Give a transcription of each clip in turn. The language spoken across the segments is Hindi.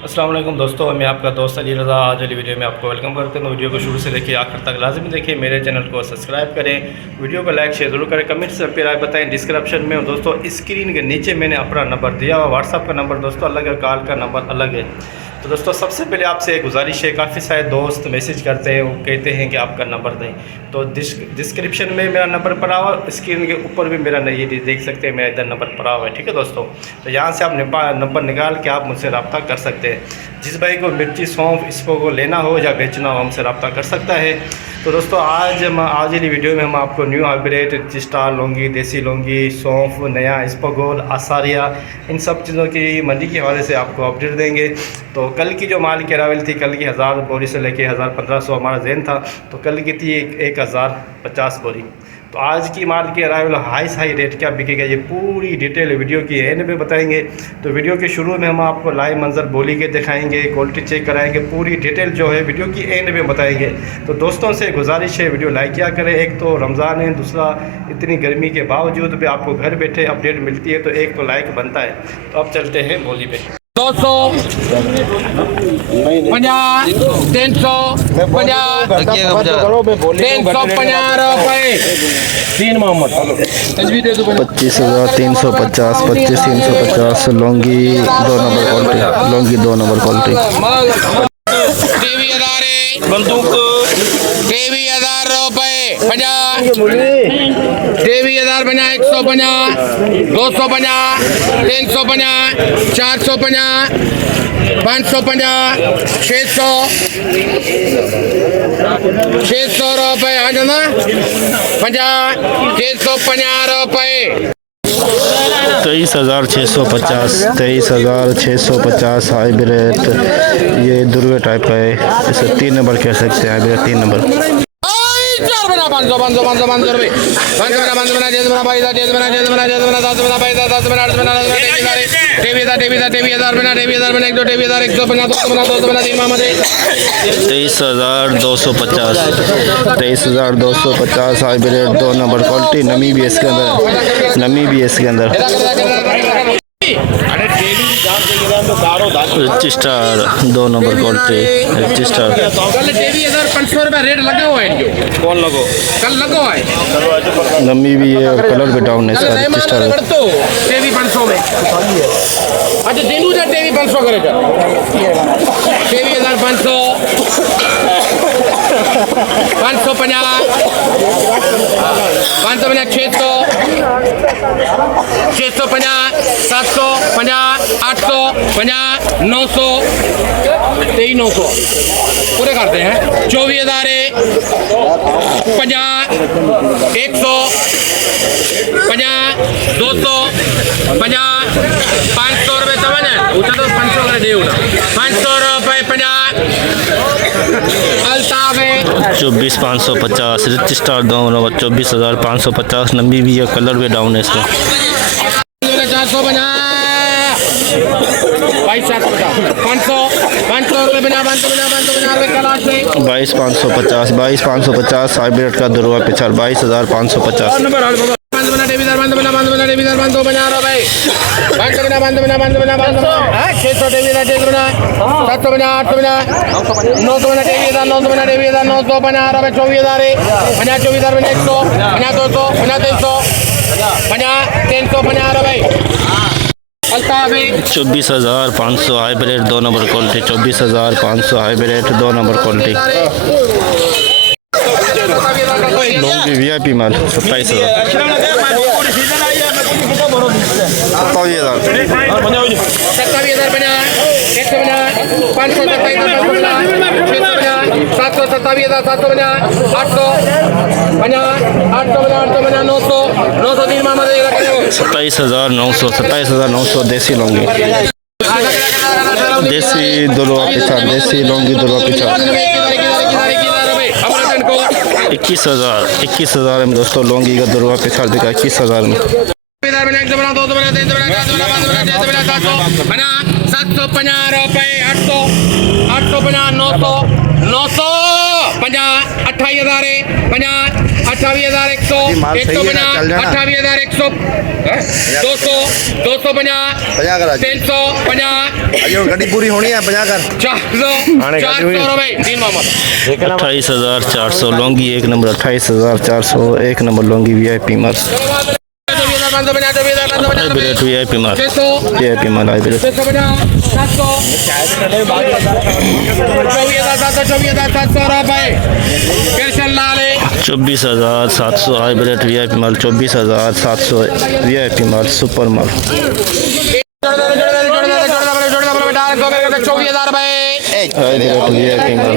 अस्सलाम वालेकुम दोस्तों, मैं आपका दोस्त अली रज़ा। आज वाली वीडियो में आपको वेलकम करते हैं। वीडियो को शुरू से देखिए आखिर तक लाजमी देखिए। मेरे चैनल को सब्सक्राइब करें, वीडियो को लाइक शेयर जरूर करें, कमेंट से फिर आप बताएं। डिस्क्रिप्शन में दोस्तों स्क्रीन के नीचे मैंने अपना नंबर दिया हुआ, व्हाट्सअप का नंबर दोस्तों अलग है, कॉल का नंबर अलग है। तो दोस्तों सबसे पहले आपसे एक गुजारिश है, काफ़ी सारे दोस्त मैसेज करते हैं, वो कहते हैं कि आपका नंबर दें। तो डिस्क्रिप्शन में मेरा नंबर पड़ा हुआ, स्क्रीन के ऊपर भी मेरा ये देख सकते हैं, मेरा इधर नंबर पड़ा हुआ है। ठीक है दोस्तों, तो यहाँ से आप नंबर निकाल के आप मुझसे रब्ता कर सकते हैं। जिस भाई को मिर्ची सौंफ इसको को लेना हो या बेचना हो, हमसे रब्ता कर सकता है। तो दोस्तों आज वाली वीडियो में हम आपको न्यू हाइब्रिड चिस्टा लौंगी, देसी लौंगी, सौंफ, नया इसबगोल, आसारिया, इन सब चीज़ों की मंडी के हवाले से आपको अपडेट देंगे। तो कल की जो माल की अरावल थी, कल की 1000 बोरी से लेके 1500 हमारा जहन था, तो कल की थी 1050 बोरी। तो आज की माल की अरावल हाई रेट क्या बिकेगा, ये पूरी डिटेल वीडियो की एंड में बताएंगे। तो वीडियो के शुरू में हम आपको लाइव मंजर बोली के दिखाएंगे, क्वालिटी चेक कराएंगे, पूरी डिटेल जो है वीडियो की एंड में बताएंगे। तो दोस्तों से गुजारिश है, वीडियो लाइक किया करें। एक तो रमज़ान है, दूसरा इतनी गर्मी के बावजूद भी आपको घर बैठे अपडेट मिलती है, तो एक तो लाइक बनता है। तो अब चलते हैं बोली पे। 200 50 350 350 रुपए 3 मोहम्मद 25,350 25,350 लौंगी 2 नंबर क्वालिटी, लौंगी 2 नंबर क्वालिटी। 23,000 बंदूक 23,000 रुपए 50 23,000 50 150 250 350 450 550 600 रुपए आ जाना 50 650 रुपए 23,650 23,650 हाइब्रिड, ये दुर्वे टाइप का है, इसे 3 नंबर कह सकते हैं। हाइब्रिड 3 नंबर 500 रुपए 500 बना जैसे बना भाई जैसे बना 10 बना भाई 10 बना 8 बना 23,000 बना 1 2 23,000 150 2 बना 3 मामा 23,250 23,250 हाइब्रिड 2 नंबर क्वालिटी। नमी भी इसके अंदर, नमी भी इसके अंदर। रजिस्टर 2 नंबर क्वालिटी, रजिस्टर 23,500 रुपए रेट लगा हुआ है। कौन लगो कल लगा हुआ है, नमी भी है और कलर भी डाउन है इसका। रजिस्टर 23,500 में अच्छा दिनू जा 23,500 करेगा 23,500 550 600 650 750 850 900 23,900 पूरे करते हैं। 24,000 50 100 50 200 50 500 रुपये समझ है उतना तो 500 कर दे 500 रुपये 50 अल्ताफ है 24,550 रजिस्टर 2 नंबर 24,550 नमी भी है, कलर भी डाउन है इसका। 450 500 रुपये बिना 550 रुपये कलाश से 22,550 22,550 हाइब्रिड का दुर्वा पिछड़ 22,550 24,500 hybrid 2 number quality 24,500 hybrid 2 number quality. Laungi VIP माल 27,000 27,900 देसी लौंगी, देसी दुलवा पिछड़, देसी लौंगी दुलवा पिछड़ 21,000 में दोस्तों लौंगी का दुलवा पिछड़ दिखा 21,000 में। 750 रुपए 850 900 950 28,000 50 28,100 माल सही है ना, चल जाना। 28,100 200 250 350 अजय गड्डी पूरी होनी है 50 कर 400 रुपए तीन मोहम्मद 28,400 लौंगी एक नंबर 28,400 एक नंबर लौंगी VIP माल हाइब्रिड VIP माल VIP माल हाइब्रिड 24,700 हाइब्रिड VIP माल 24,700 VIP माल सुपर माल हाइब्रिड VIP माल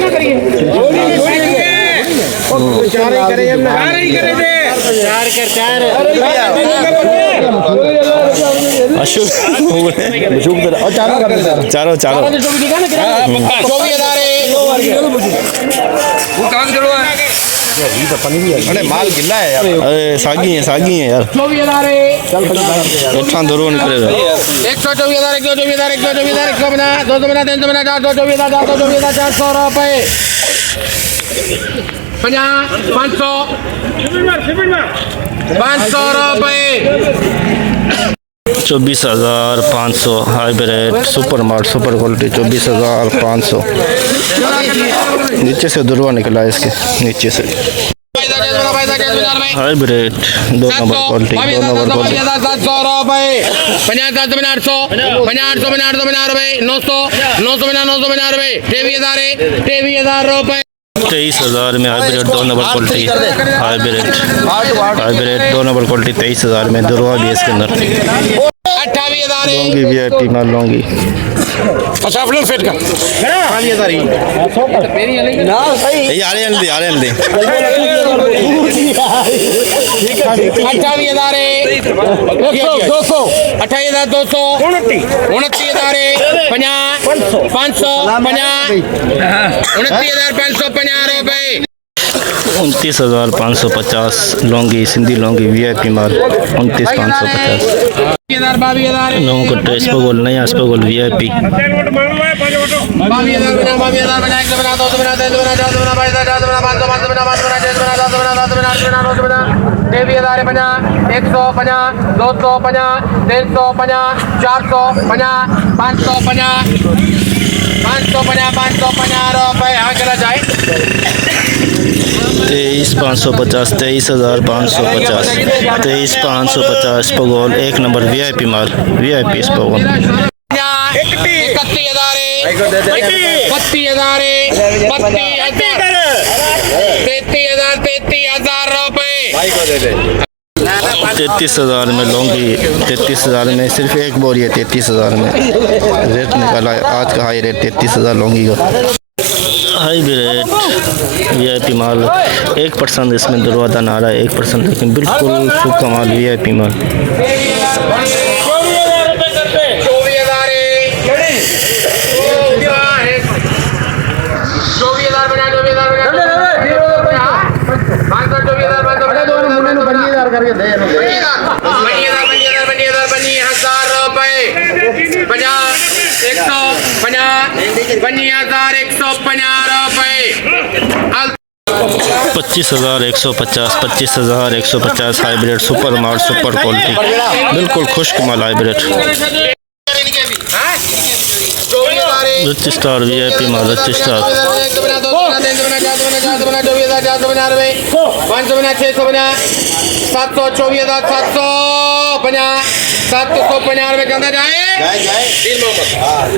अशोक चारों अरे माल गिला है यार अरे सागी है यार अच्छा दरो निकलेगा 24,500 hybrid super mart super quality 24,500 नीचे से दुरवा निकला है इसके नीचे से hybrid 2 number quality 2 number quality 23,000 में hybrid 2 number quality hybrid 2 number quality 23,000 में दुरवा भी है इसके अंदर लौंगी VIP माल लौंगी अच्छा अपने फिट का 28,000 29,550 लौंगी सिंधी लौंगी VIP माल 29,550 लोगों को ड्रेस पगोल नहीं आस पगोल VIP तेईस 23,550 पगोल एक नंबर VIP माल VIP इस पगोल 33,000 में लौंगी 33,000 में सिर्फ एक बोरी है 33,000 में रेट निकाला है आज का हाई रेट 33,000 लौंगी का हाइब्रिड VIP माल 1% इसमें दरवाजा ना रहा है 1% लेकिन बिल्कुल सूखा माल VIP माल $25,150 हाइब्रिड सुपर माल सुपर क्वालिटी बिल्कुल खुश्क माल हाइब्रिड रिच स्टार VIP माल रिच स्टार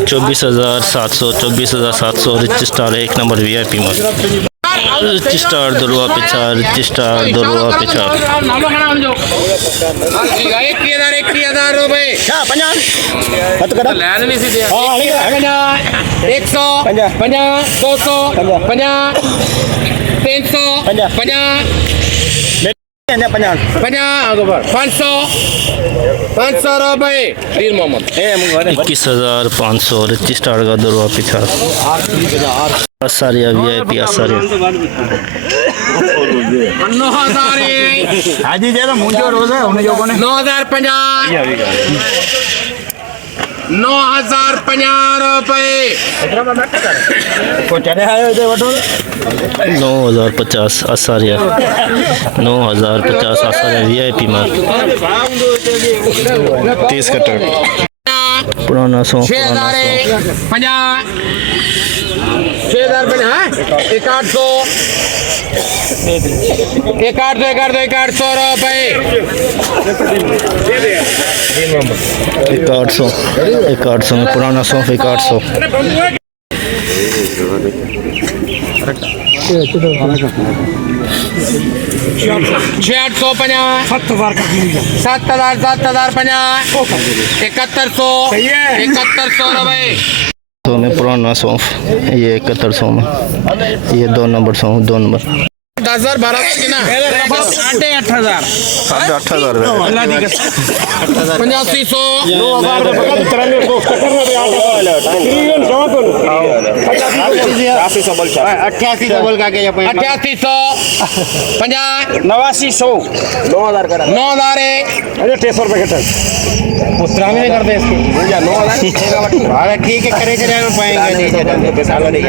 24,700 रिच स्टार एक नंबर VIP माल रिच स्टार दुरवा पिछा रिच स्टार दुरवा पिछा 21,000 रुपए 500 रुपए 21,500 रिच स्टार का दुरवा पिछा आसारिया VIP आसारिया 9,050 9,050 रुपए 9,050 आसारिया 9,050 आसारिया VIP माल 30 कट्टर पुराना सौ 6,050 6,050 है 1,800 रुपए 1,800 में पुराना सौंफ 1,800 7,050 रुपए तो में पुराना सौंफ ये 7100 में ये 2 नंबर सौंफ 2 नंबर 10,000 12,000 की ना 8,000 8,000 8500 88 बोल का के 8800 50 8900 9000 का 9,000 अरे 600 रुपए कट्टर पुत्रा में कर दे इसको भैया 9000 अरे ठीक है करे के जाए पाएंगे सालो नहीं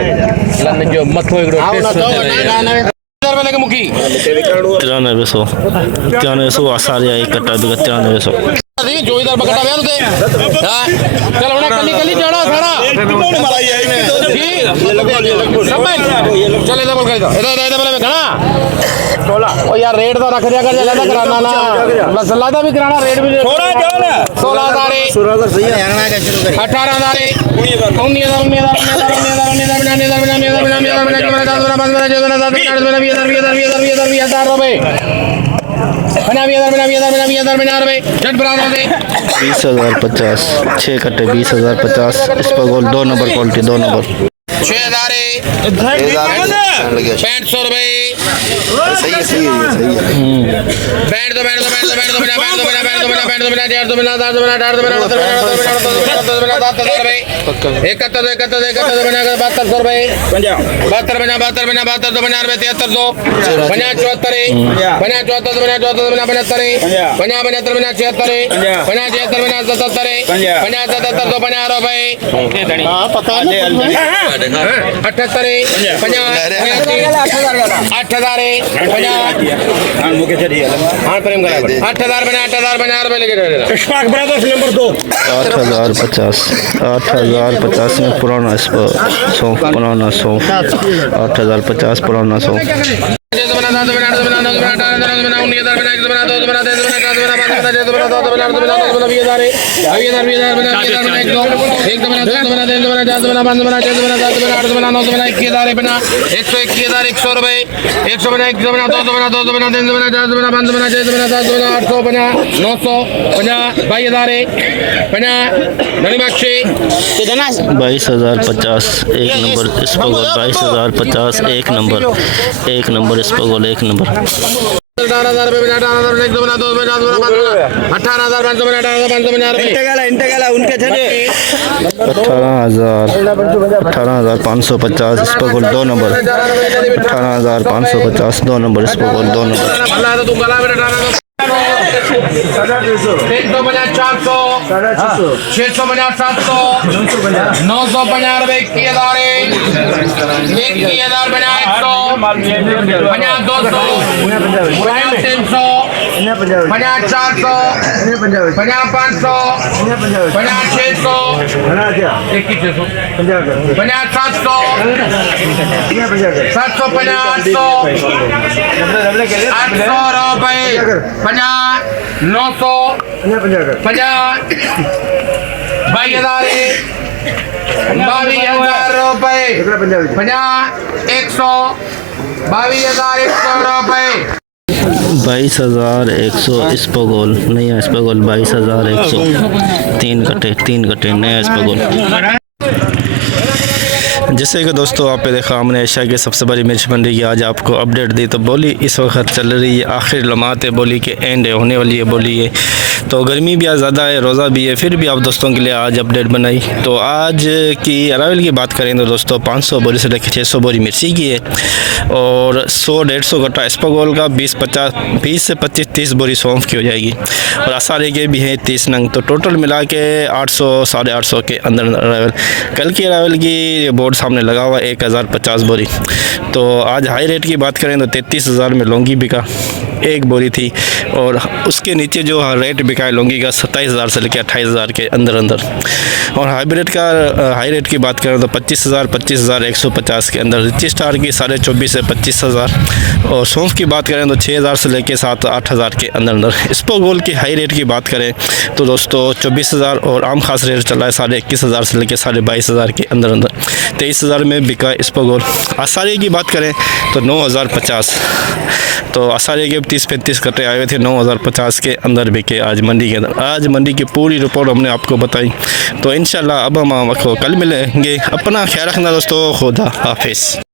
लन जो मत हो एकड़ो टेस्ट रुपए मुखी 9300 आसारिया एक कट्टा भी 9300 जो इधर बकटा बयान थे चल बड़ा कली चढ़ा सारा चल इधर बोल कर इधर बोले घना ओ यार रेट तो रख दिया कर ज्यादा कराना ना बस लादा भी कराना रेट भी 16,000 सही है यार मैं शुरू कर 18,000 20,050 6 कट्टे 20,050 इस पर गोल 2 नंबर क्वालिटी 2 नंबर 6,500 रुपए सही है बैठ दो इशफाक ब्रदर्स नंबर 2 8,050 में पुराना इस पर सौंफ पुराना सौंफ 8,050 पुराना सौंफ बाईस 2,050 एक नंबर इस पर गोल 22,050 एक नंबर इस पर गोल 1 नंबर 18,000 उनके 18,550 इस पर गोल 2 नंबर 18,550 2 नंबर इस पर गोल 2 नंबर 400 650 700 950 रुपए 21,000 21,000 बना 100 50 200 300 50 400 50 500 50 600 50 700 750 800 रुपए 50 900 50 22,000 रुपए 50 100 22,100 रुपए 22,100 इस पर गोल नया इस पर गोल 22,100 3 कट्टे नया इस पर गोल जैसे कि दोस्तों आपने देखा हमने एशिया की सबसे बड़ी मिर्च मंडी की आज आपको अपडेट दी। तो बोली इस वक्त चल रही है, आखिर लम्हात है, बोली के एंड है, होने वाली है बोली है। तो गर्मी भी आज ज़्यादा है, रोज़ा भी है, फिर भी आप दोस्तों के लिए आज अपडेट बनाई। तो आज की अरावल की बात करें तो दोस्तों 500 बोरी से लेकर 600 बोरी मिर्ची की है और 100-150 कट्टा एस्पागोल का, 20 से 25-30 बोरी सौंफ की हो जाएगी और आसारे के भी हैं 30 नंग। तो टोटल मिला के 800-850 के अंदर अरावल। कल की अरावल की बोर्ड सामने लगा हुआ 1050 बोरी। तो आज हाई रेट की बात करें तो 33,000 में लौंगी बिका, एक बोरी थी। और उसके नीचे जो रेट बिका है लौंगी का 27,000 से लेकर 28,000 के अंदर अंदर। और हाइब्रिड का हाई रेट की बात करें तो 25,150 के अंदर। रिची स्टार की 24,500 से 25,000। और सौंफ की बात करें तो 6,000 से लेकर 7-8,000 के अंदर अंदर। इस्पागोल की हाई रेट की बात करें तो दोस्तों 24,000 और आम खास रेट चला है 21,500 से लेकर 22,500 के अंदर अंदर। 23,000 में बिका इस्पागोल। आसारी की बात करें तो 9,050। तो आसारी के 30-35 कट्टे आए हुए थे, 9,050 के अंदर बिके आज मंडी के अंदर। आज मंडी की पूरी रिपोर्ट हमने आपको बताई। तो इंशाल्लाह अब हम आपको कल मिलेंगे। अपना ख्याल रखना दोस्तों, खुदा हाफिज़।